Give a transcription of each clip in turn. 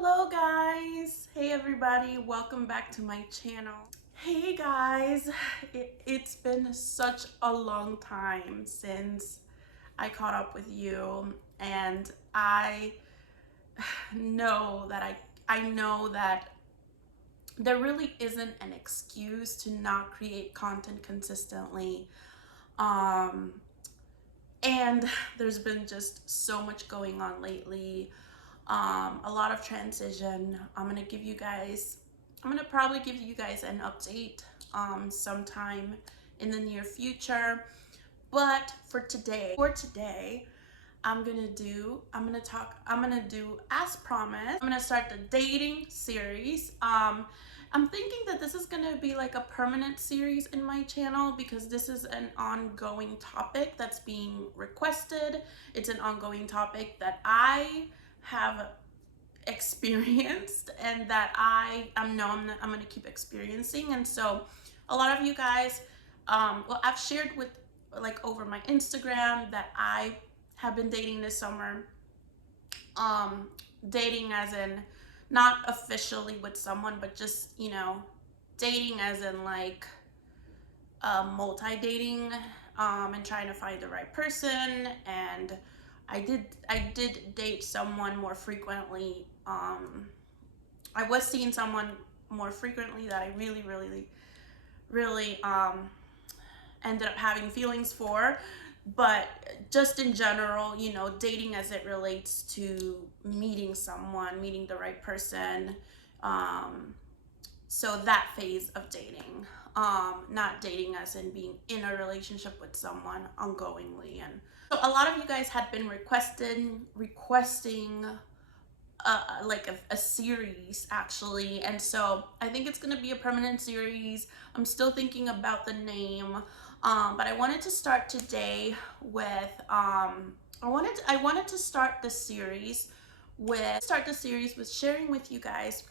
Hello guys, hey everybody, welcome back to my channel. Hey guys, it's been such a long time since I caught up with you, and I know that I know that there really isn't an excuse to not create content consistently. Um and there's been just so much going on lately. A lot of transition. I'm gonna probably give you guys an update sometime in the near future. But for today, I'm gonna do as promised. I'm gonna start the dating series. I'm thinking that this is gonna be like a permanent series in my channel because this is an ongoing topic that's being requested. It's an ongoing topic that I have experienced and that I'm going to keep experiencing. And so a lot of you guys, I've shared with like over my Instagram that I have been dating this summer. Dating as in not officially with someone, but just, dating as in like multi-dating, and trying to find the right person. And I did date someone more frequently. I was seeing someone more frequently that I really ended up having feelings for. But just in general, dating as it relates to meeting someone, meeting the right person. So that phase of dating, not dating as in being in a relationship with someone ongoingly. And so a lot of you guys had been requesting like a series actually, and so I think it's gonna be a permanent series. I'm still thinking about the name, but I wanted to start today with I wanted to start the series with sharing with you guys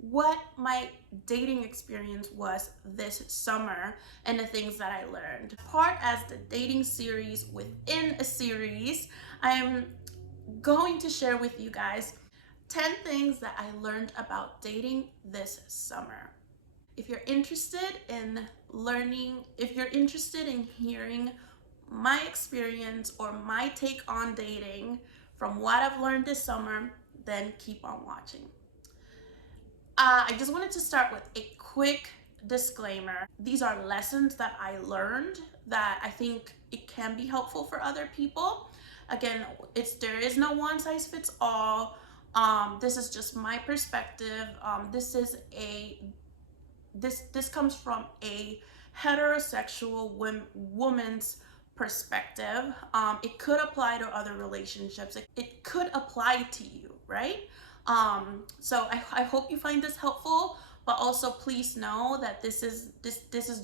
what my dating experience was this summer and the things that I learned. As the dating series within a series, I'm going to share with you guys 10 things that I learned about dating this summer. If you're interested in hearing my experience or my take on dating from what I've learned this summer, then keep on watching. I just wanted to start with a quick disclaimer. These are lessons that I learned that I think it can be helpful for other people. Again, there is no one size fits all. This is just my perspective. This comes from a heterosexual woman's perspective. It could apply to other relationships. It could apply to you, right? So I hope you find this helpful, but also please know that this is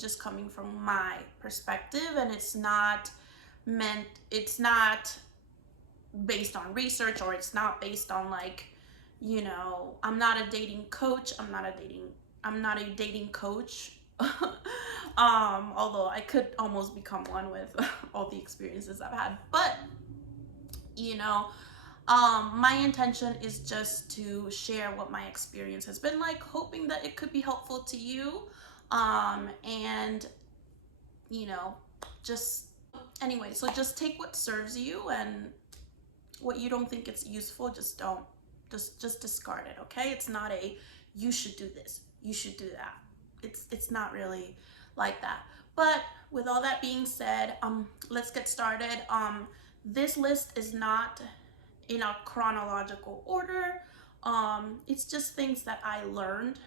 just coming from my perspective, and it's not based on research, or it's not based on like, I'm not a dating coach. I'm not a dating coach. Although I could almost become one with all the experiences I've had, but my intention is just to share what my experience has been like, hoping that it could be helpful to you. And just anyway, so just take what serves you, and what you don't think it's useful, just discard it. Okay, it's not a you should do this, you should do that. It's not really like that. But with all that being said, let's get started. This list is not in a chronological order. It's just things that I learned,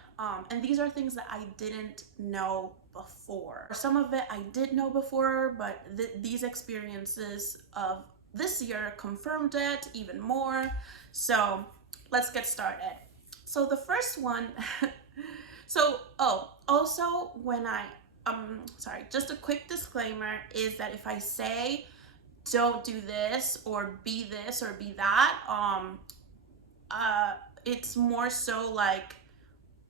and these are things that I didn't know before. Some of it I did know before, but these experiences of this year confirmed it even more. So let's get started. So the first one, also when sorry, just a quick disclaimer is that if I say don't do this or be that, it's more so like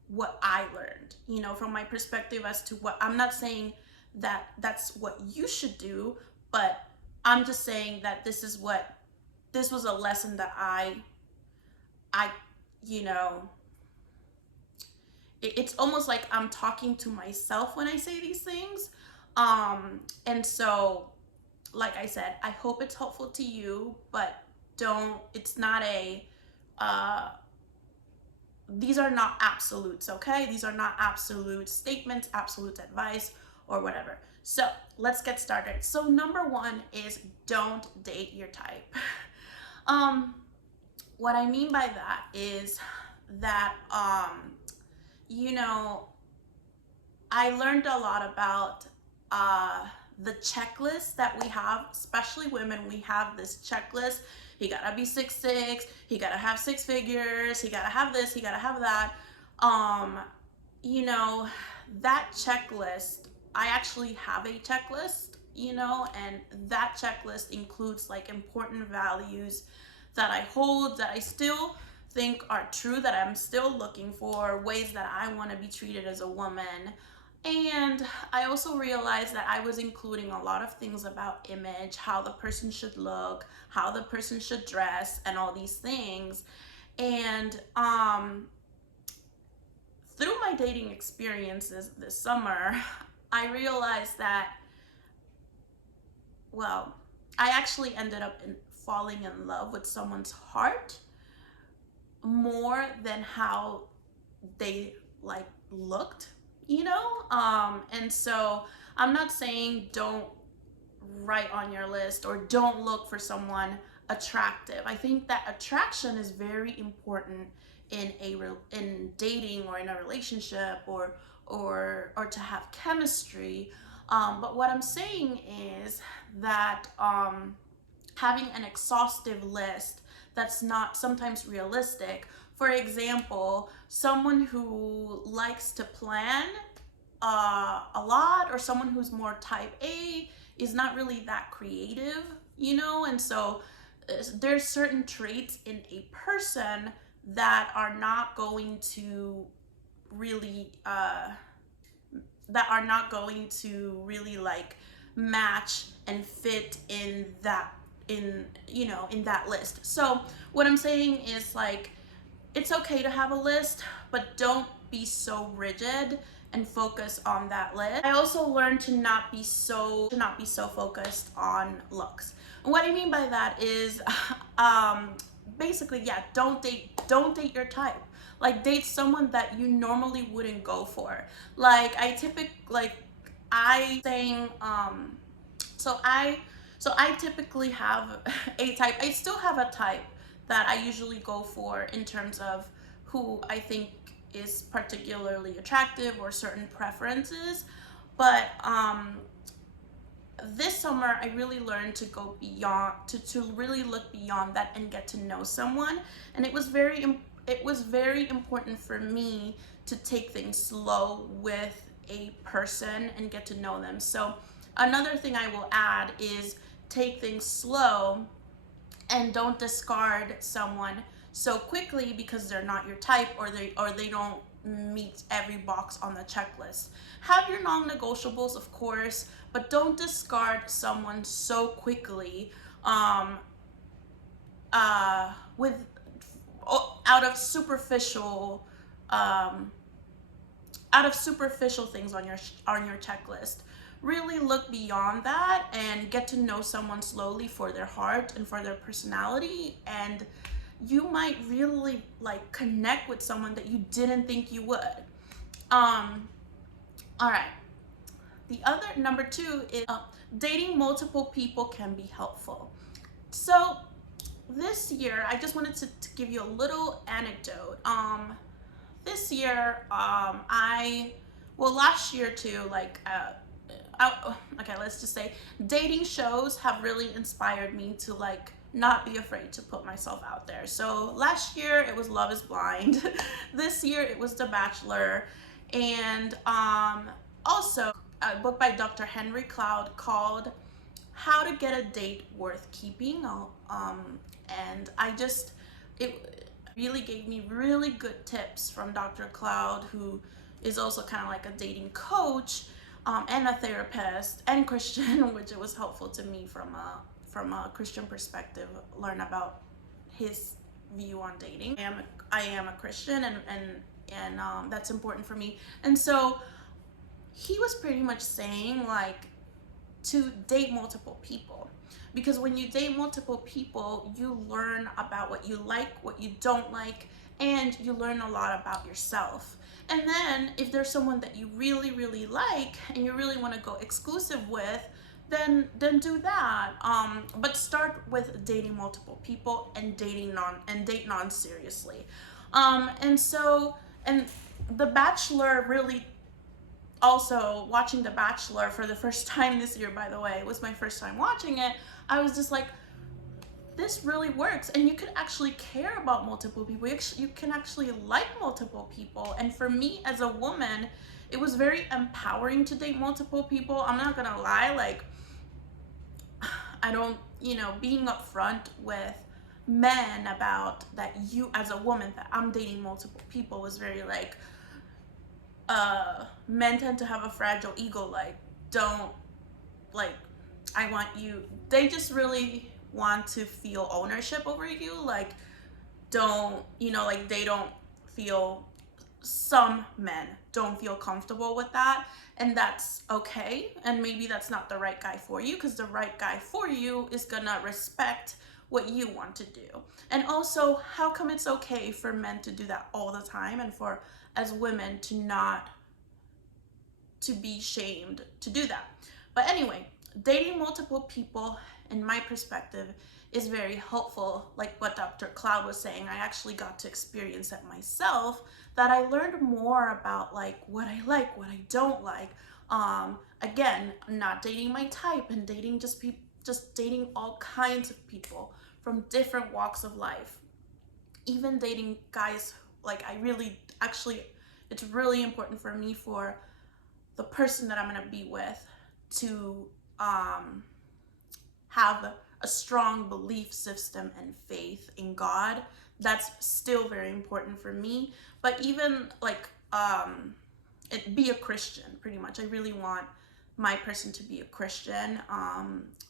what I learned, from my perspective as to what. I'm not saying that that's what you should do, but I'm just saying that this was a lesson that I you know, it's almost like I'm talking to myself when I say these things. And so, like I said, I hope it's helpful to you, but it's not uh, these are not absolutes, okay? These are not absolute statements, absolute advice, or whatever. So let's get started. So number one is don't date your type. um, what I mean by that is that, you know, I learned a lot about the checklist that we have, especially women. We have this checklist. He gotta be 6'6", he gotta have six figures, he gotta have this, he gotta have that. Um, you know, that checklist, I actually have a checklist, and that checklist includes like important values that I hold, that I still think are true, that I'm still looking for, ways that I want to be treated as a woman. And I also realized that I was including a lot of things about image, how the person should look, how the person should dress, and all these things. And through my dating experiences this summer, I realized that, well, I actually ended up falling in love with someone's heart more than how they like looked, and so I'm not saying don't write on your list or don't look for someone attractive. I think that attraction is very important in dating or in a relationship, or to have chemistry. But what I'm saying is that having an exhaustive list that's not sometimes realistic. For example, someone who likes to plan a lot, or someone who's more type A, is not really that creative, and so there's certain traits in a person that are not going to really like match and fit in that, in that list. So what I'm saying is, like, it's okay to have a list, but don't be so rigid and focus on that list. I also learned to not be so focused on looks. And what I mean by that is basically, yeah, don't date your type. Like, date someone that you normally wouldn't go for. Like, I saying so I typically have a type. I still have a type that I usually go for in terms of who I think is particularly attractive or certain preferences. But this summer I really learned to go beyond, to really look beyond that and get to know someone. And it was very important for me to take things slow with a person and get to know them. So another thing I will add is take things slow and don't discard someone so quickly because they're not your type, or they don't meet every box on the checklist. Have your non-negotiables, of course, but don't discard someone so quickly with out of superficial things on your checklist. Really look beyond that and get to know someone slowly for their heart and for their personality, and you might really like connect with someone that you didn't think you would. All right. The other, number two, is dating multiple people can be helpful. So this year, I just wanted to give you a little anecdote. This year, last year too, like, okay, let's just say dating shows have really inspired me to like not be afraid to put myself out there. So last year it was Love is Blind. This year it was The Bachelor. And also a book by Dr. Henry Cloud called How to Get a Date Worth Keeping. And it really gave me really good tips from Dr. Cloud, who is also kind of like a dating coach, and a therapist and Christian, which it was helpful to me from a Christian perspective, learn about his view on dating. I am a Christian, and that's important for me. And so he was pretty much saying like to date multiple people, because when you date multiple people, you learn about what you like, what you don't like, and you learn a lot about yourself. And then if there's someone that you really really like and you really want to go exclusive with, then do that. But start with dating multiple people and date non seriously. And so, and The Bachelor really, also watching The Bachelor for the first time this year, by the way, it was my first time watching it. I was just like, this really works, and you can actually care about multiple people. You can actually like multiple people. And for me as a woman, it was very empowering to date multiple people. I'm not gonna lie, like, I don't, being upfront with men about that, you as a woman, that I'm dating multiple people, was very like, men tend to have a fragile ego, like, don't, like, I want you, they just really want to feel ownership over you, like, don't, like, they don't feel, some men don't feel comfortable with that, and that's okay. And maybe that's not the right guy for you, because the right guy for you is gonna respect what you want to do. And also, how come it's okay for men to do that all the time, and for as women to not, to be shamed to do that? But anyway, dating multiple people, in my perspective, is very helpful. Like what Dr. Cloud was saying, I actually got to experience it myself, that I learned more about like what I like, what I don't like. Again, not dating my type, and dating just dating all kinds of people from different walks of life. Even dating guys, like, I really, actually, it's really important for me for the person that I'm gonna be with to have a strong belief system and faith in God. That's still very important for me. But even like, be a Christian, pretty much. I really want my person to be a Christian,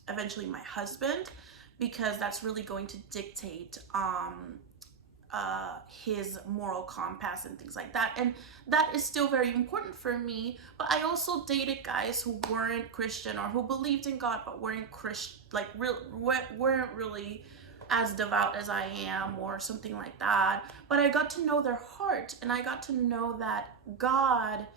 eventually my husband, because that's really going to dictate his moral compass and things like that. And that is still very important for me. But I also dated guys who weren't Christian, or who believed in God but weren't Christian, like weren't really as devout as I am, or something like that. But I got to know their heart, and I got to know that God,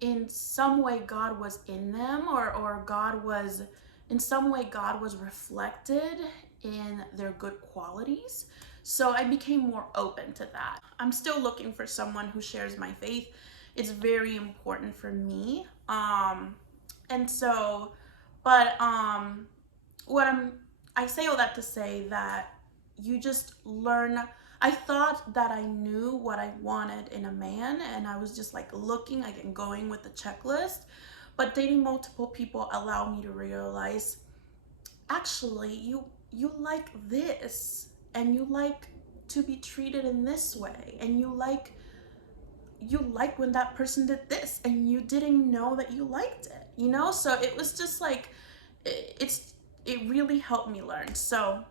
in some way, God was in them, or God was, in some way, God was reflected in their good qualities. So I became more open to that. I'm still looking for someone who shares my faith. It's very important for me. And so, but what I say all that to say that you just learn. I thought that I knew what I wanted in a man, and I was just like looking, like, and going with the checklist. But dating multiple people allowed me to realize, actually, you like this, and you like to be treated in this way, and you like when that person did this, and you didn't know that you liked it. So it was just like, it really helped me learn. So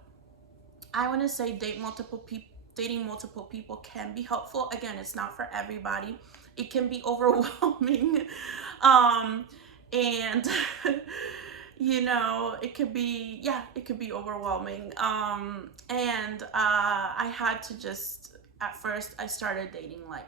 I want to say dating multiple people can be helpful. Again, it's not for everybody. It can be overwhelming. And it could be overwhelming. And I had to just, at first I started dating like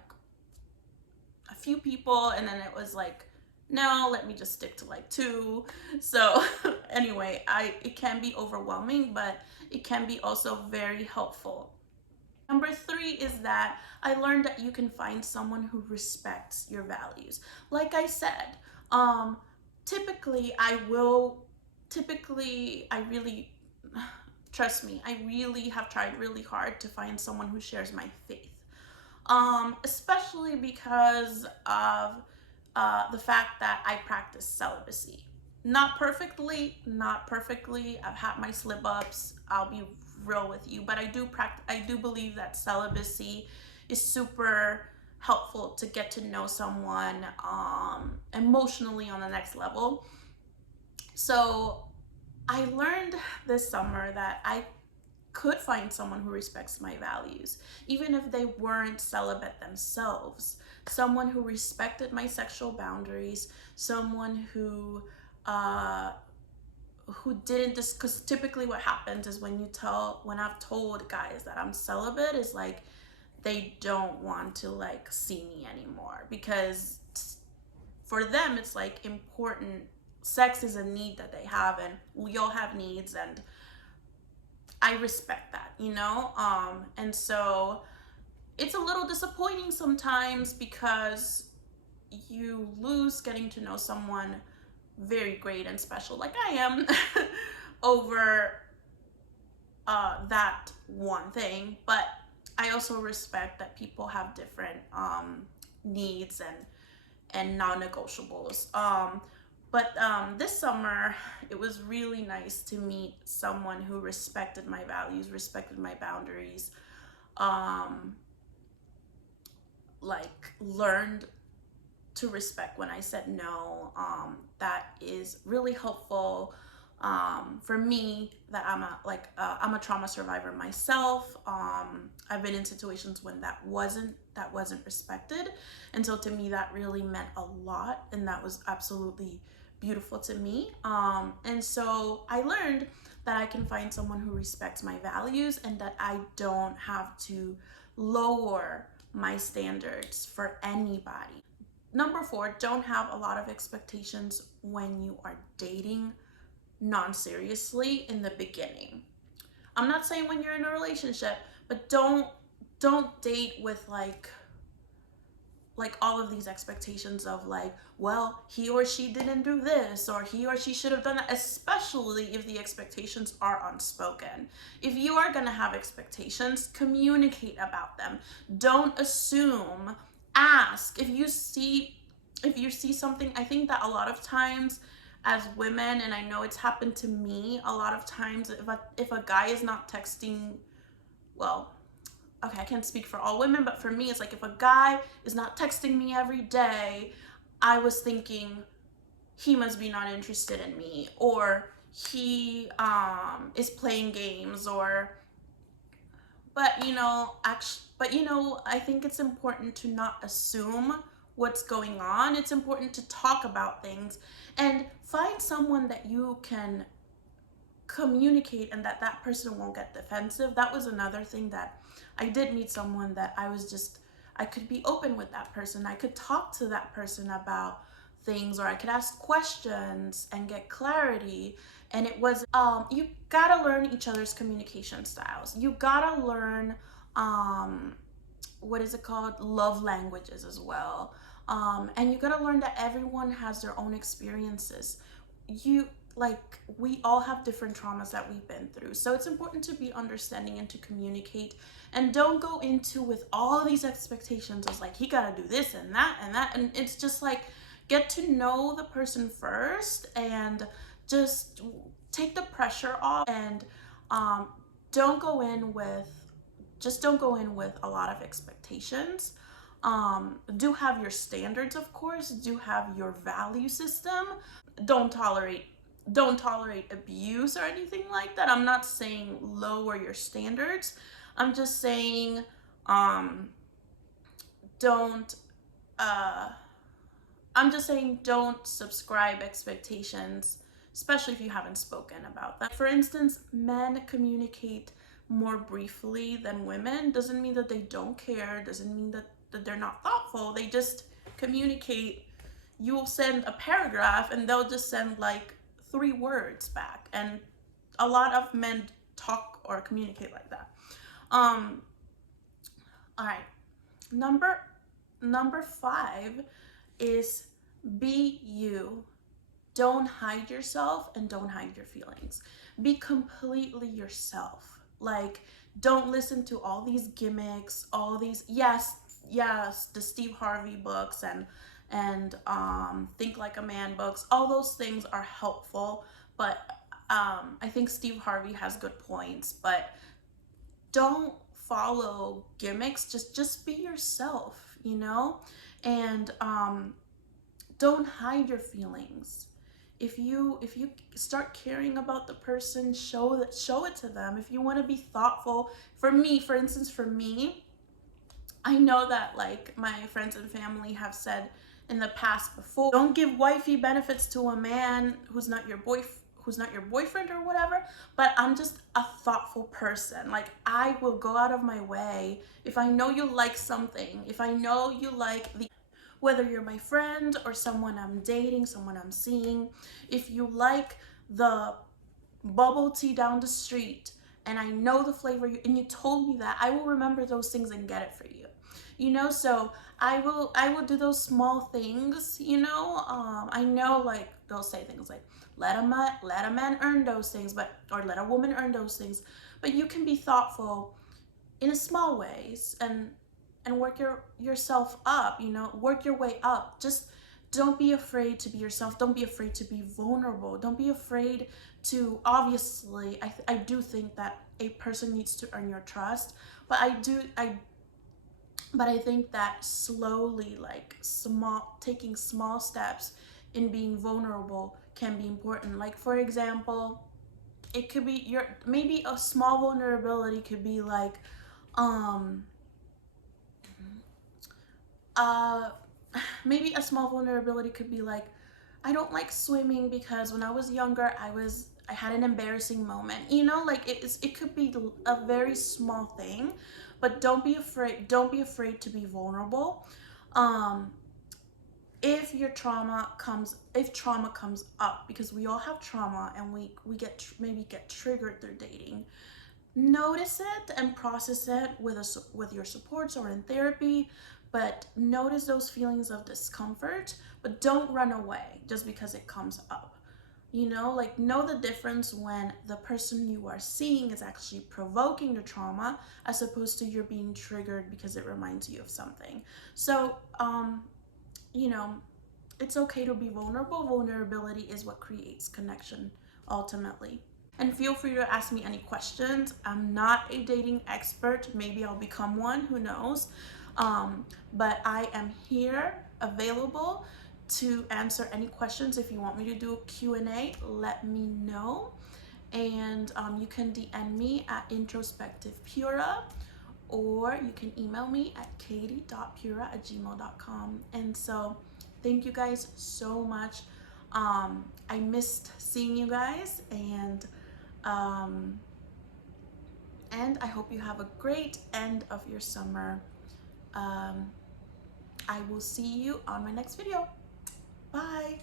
a few people, and then it was like, no, let me just stick to like 2. So anyway, it can be overwhelming, but it can be also very helpful. Number 3 is that I learned that you can find someone who respects your values. Like I said, typically I really, trust me, I really have tried really hard to find someone who shares my faith. Especially because of the fact that I practice celibacy. Not perfectly. I've had my slip ups. I'll be real with you, but I do believe that celibacy is super helpful to get to know someone emotionally on the next level. So I learned this summer that could find someone who respects my values, even if they weren't celibate themselves. Someone who respected my sexual boundaries, someone who didn't just, because typically what happens is when I've told guys that I'm celibate, is like they don't want to like see me anymore, because for them it's like important. Sex is a need that they have, and we all have needs, and I respect that, and so it's a little disappointing sometimes, because you lose getting to know someone very great and special like I am over that one thing. But I also respect that people have different needs and non-negotiables. But this summer, it was really nice to meet someone who respected my values, respected my boundaries, like learned to respect when I said no. That is really helpful for me, that I'm a trauma survivor myself. I've been in situations when that wasn't respected, and so to me that really meant a lot, and that was absolutely beautiful to me. And so I learned that I can find someone who respects my values, and that I don't have to lower my standards for anybody. Number 4, don't have a lot of expectations when you are dating non-seriously in the beginning. I'm not saying when you're in a relationship, but don't date with like all of these expectations of like, well, he or she didn't do this, or he or she should have done that, especially if the expectations are unspoken. If you are going to have expectations, communicate about them. Don't assume. Ask. If you see something, I think that a lot of times as women, and I know it's happened to me a lot of times, if a guy is not texting, well, okay, I can't speak for all women, but for me, it's like if a guy is not texting me every day, I was thinking he must be not interested in me, or he is playing games, or I think it's important to not assume what's going on. It's important to talk about things and find someone that you can communicate, and that person won't get defensive. That was another thing, that I did meet someone that I could be open with that person. I could talk to that person about things, or I could ask questions and get clarity. And it was you gotta learn each other's communication styles. You gotta learn what is it called, love languages as well. And you gotta learn that everyone has their own experiences. We all have different traumas that we've been through, so it's important to be understanding and to communicate, and don't go into with all these expectations of like, he gotta do this and that and that. And it's just like, get to know the person first, and just take the pressure off, and don't go in with a lot of expectations. Do have your standards, of course. Do have your value system. Don't tolerate abuse or anything like that. I'm not saying lower your standards. I'm just saying don't don't subscribe expectations, especially if you haven't spoken about that. For instance, men communicate more briefly than women. Doesn't mean that they don't care, doesn't mean that they're not thoughtful. They just communicate. You'll send a paragraph and they'll just send like 3 words back, and a lot of men talk or communicate like that. All right, number 5 is be you. Don't hide yourself, and don't hide your feelings. Be completely yourself. Like, don't listen to all these gimmicks, all these, yes, the Steve Harvey books and Think Like a Man books. All those things are helpful, but I think Steve Harvey has good points. But don't follow gimmicks. Just be yourself, and don't hide your feelings. if you start caring about the person, show it to them. If you want to be thoughtful, for me, for instance, for me, I know that like my friends and family have said in the past before, don't give wifey benefits to a man who's not your boyfriend or whatever. But I'm just a thoughtful person. Like, I will go out of my way if I know you like something, if I know you like the, whether you're my friend or someone I'm dating, someone I'm seeing, if you like the bubble tea down the street and I know the flavor and you told me that, I will remember those things and get it for you. You know, so I will do those small things, you know. I know, like, they'll say things like let a man earn those things, but or let a woman earn those things. But you can be thoughtful in a small ways and work yourself up, you know, work your way up. Just don't be afraid to be yourself. Don't be afraid to be vulnerable. Don't be afraid to, obviously, I do think that a person needs to earn your trust, but I think that slowly, like taking small steps in being vulnerable can be important. Like, for example, it could be maybe a small vulnerability could be like, um uh maybe a small vulnerability could be like, I don't like swimming because when I was younger I had an embarrassing moment, you know. Like, it could be a very small thing, but don't be afraid to be vulnerable. um if trauma comes up, because we all have trauma and we maybe get triggered through dating, notice it and process it with your supports or in therapy. But notice those feelings of discomfort, but don't run away just because it comes up. You know, like, know the difference when the person you are seeing is actually provoking the trauma, as opposed to you're being triggered because it reminds you of something. So you know, it's okay to be vulnerable. Vulnerability is what creates connection ultimately. And feel free to ask me any questions. I'm not a dating expert. Maybe I'll become one, who knows? But I am here, available to answer any questions. If you want me to do a Q&A, let me know. And you can DM me at introspectivepura, or you can email me at katie.pura@gmail.com. And so thank you guys so much. I missed seeing you guys, um, and I hope you have a great end of your summer. I will see you on my next video. Bye.